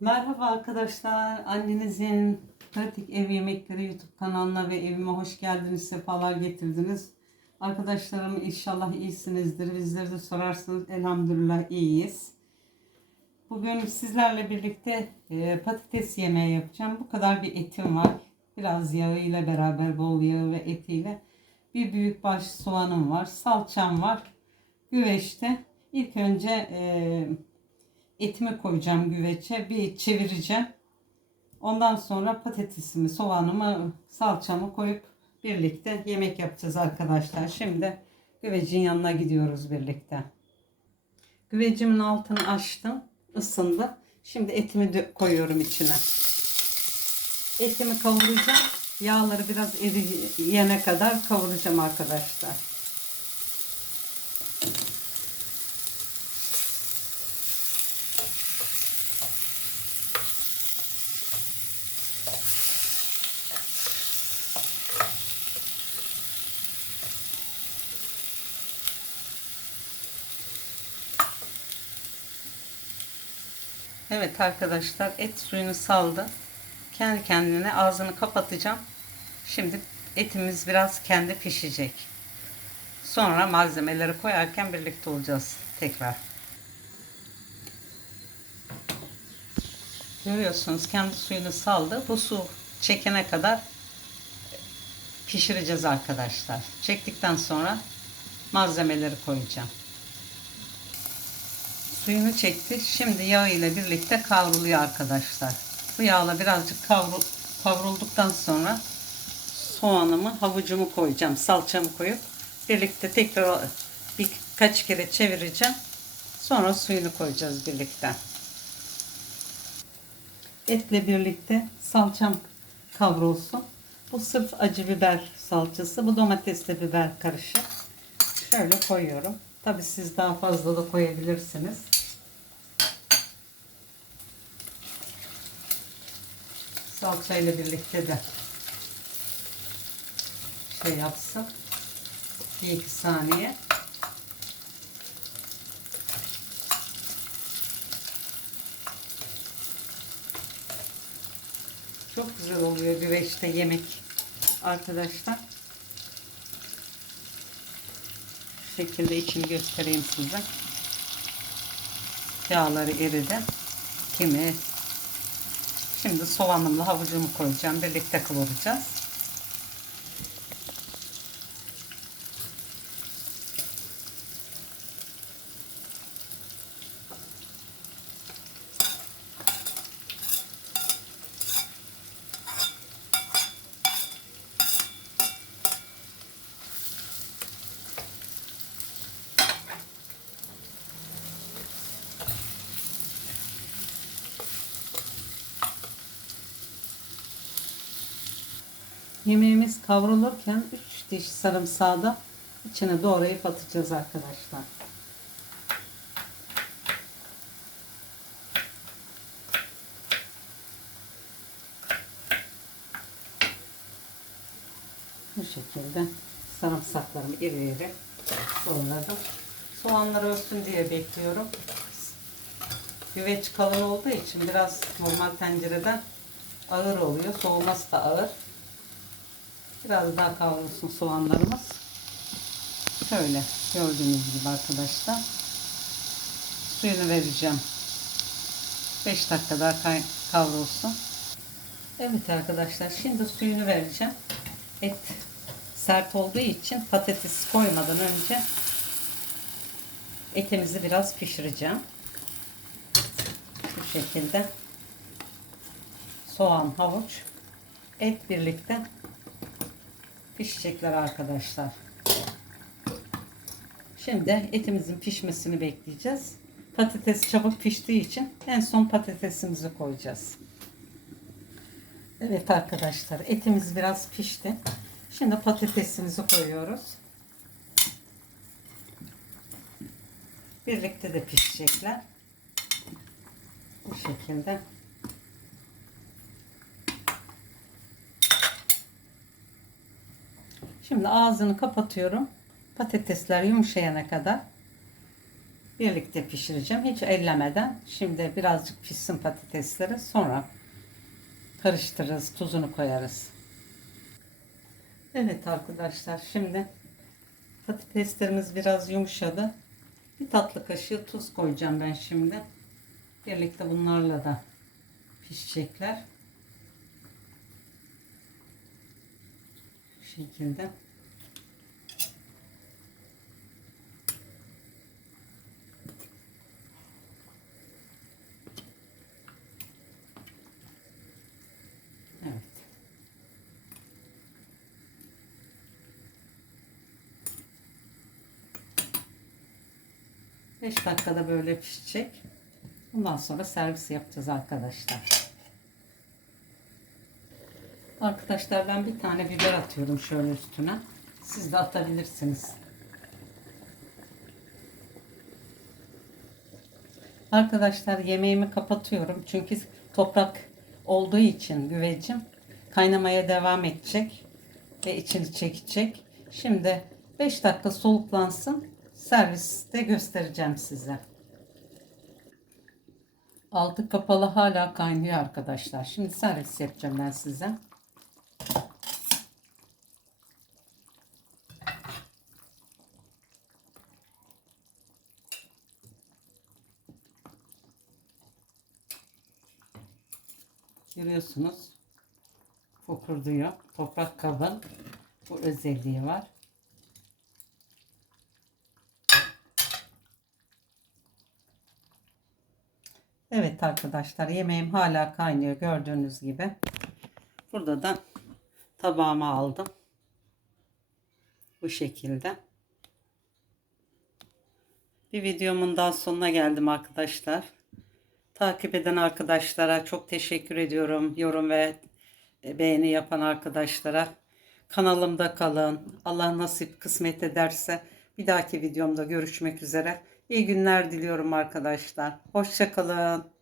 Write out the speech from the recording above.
Merhaba arkadaşlar. Annenizin Pratik Ev Yemekleri YouTube kanalına ve evime hoş geldiniz. Sefalar getirdiniz. Arkadaşlarım inşallah iyisinizdir. Bizleri de sorarsanız elhamdülillah iyiyiz. Bugün sizlerle birlikte e, patates yemeği yapacağım. Bu kadar bir etim var. Biraz yağıyla beraber bol yağı ve etiyle. Bir büyük baş soğanım var. Salçam var. Güveçte. İlk önce e, etimi koyacağım güveçe. Bir çevireceğim. Ondan sonra patatesimi, soğanımı, salçamı koyup birlikte yemek yapacağız arkadaşlar. Şimdi güvecin yanına gidiyoruz birlikte. Güvecimin altını açtım. ısındı. Şimdi etimi koyuyorum içine. Etimi kavuracağım. Yağları biraz eriyene kadar kavuracağım arkadaşlar. Evet arkadaşlar et suyunu saldı. Kendi kendine ağzını kapatacağım. Şimdi etimiz biraz kendi pişecek. Sonra malzemeleri koyarken birlikte olacağız tekrar. Görüyorsunuz kendi suyunu saldı. Bu su çekene kadar pişireceğiz arkadaşlar. Çektikten sonra malzemeleri koyacağım suyunu çekti. Şimdi yağ ile birlikte kavruluyor arkadaşlar. Bu yağla birazcık kavrul, kavrulduktan sonra soğanımı, havucumu koyacağım. Salçamı koyup birlikte tekrar birkaç kere çevireceğim. Sonra suyunu koyacağız birlikte. Etle birlikte salçam kavrulsun. Bu sırf acı biber salçası. Bu domatesle biber karışık. Şöyle koyuyorum. Tabi siz daha fazla da koyabilirsiniz. Salça ile birlikte de şey yapsın. Bir iki saniye. Çok güzel oluyor güveçte yemek arkadaşlar. Şu şekilde içini göstereyim size. Yağları eridi. Kimi Şimdi soğanımla havucumu koyacağım. Birlikte kavuracağız. Yemeğimiz kavrulurken 3 diş sarımsağı da içine doğrayıp atacağız arkadaşlar. Bu şekilde sarımsaklarımı iri iri doğradım. Soğanlar ölsün diye bekliyorum. Güveç kalın olduğu için biraz normal tencereden ağır oluyor. Soğuması da ağır. Biraz daha kavrulsun soğanlarımız. Şöyle gördüğünüz gibi arkadaşlar. Suyunu vereceğim. 5 dakika daha kavrulsun. Evet arkadaşlar şimdi suyunu vereceğim. Et sert olduğu için patates koymadan önce etimizi biraz pişireceğim. Bu şekilde soğan, havuç, et birlikte pişecekler arkadaşlar. Şimdi etimizin pişmesini bekleyeceğiz. Patates çabuk piştiği için en son patatesimizi koyacağız. Evet arkadaşlar etimiz biraz pişti. Şimdi patatesimizi koyuyoruz. Birlikte de pişecekler. Bu şekilde. Şimdi ağzını kapatıyorum. Patatesler yumuşayana kadar birlikte pişireceğim. Hiç ellemeden. Şimdi birazcık pişsin patatesleri. Sonra karıştırırız. Tuzunu koyarız. Evet arkadaşlar şimdi patateslerimiz biraz yumuşadı. Bir tatlı kaşığı tuz koyacağım ben şimdi. Birlikte bunlarla da pişecekler. Şekilde. Evet. Beş dakikada böyle pişecek. Ondan sonra servis yapacağız arkadaşlar. Arkadaşlar ben bir tane biber atıyorum şöyle üstüne. Siz de atabilirsiniz. Arkadaşlar yemeğimi kapatıyorum. Çünkü toprak olduğu için güvecim kaynamaya devam edecek ve içini çekecek. Şimdi 5 dakika soluklansın. Serviste göstereceğim size. Altı kapalı hala kaynıyor arkadaşlar. Şimdi servis yapacağım ben size. Görüyorsunuz. Fokurduyor. Toprak kabın bu özelliği var. Evet arkadaşlar yemeğim hala kaynıyor gördüğünüz gibi. Burada da tabağıma aldım. Bu şekilde. Bir videomun daha sonuna geldim arkadaşlar. Takip eden arkadaşlara çok teşekkür ediyorum. Yorum ve beğeni yapan arkadaşlara. Kanalımda kalın. Allah nasip kısmet ederse bir dahaki videomda görüşmek üzere. İyi günler diliyorum arkadaşlar. Hoşçakalın.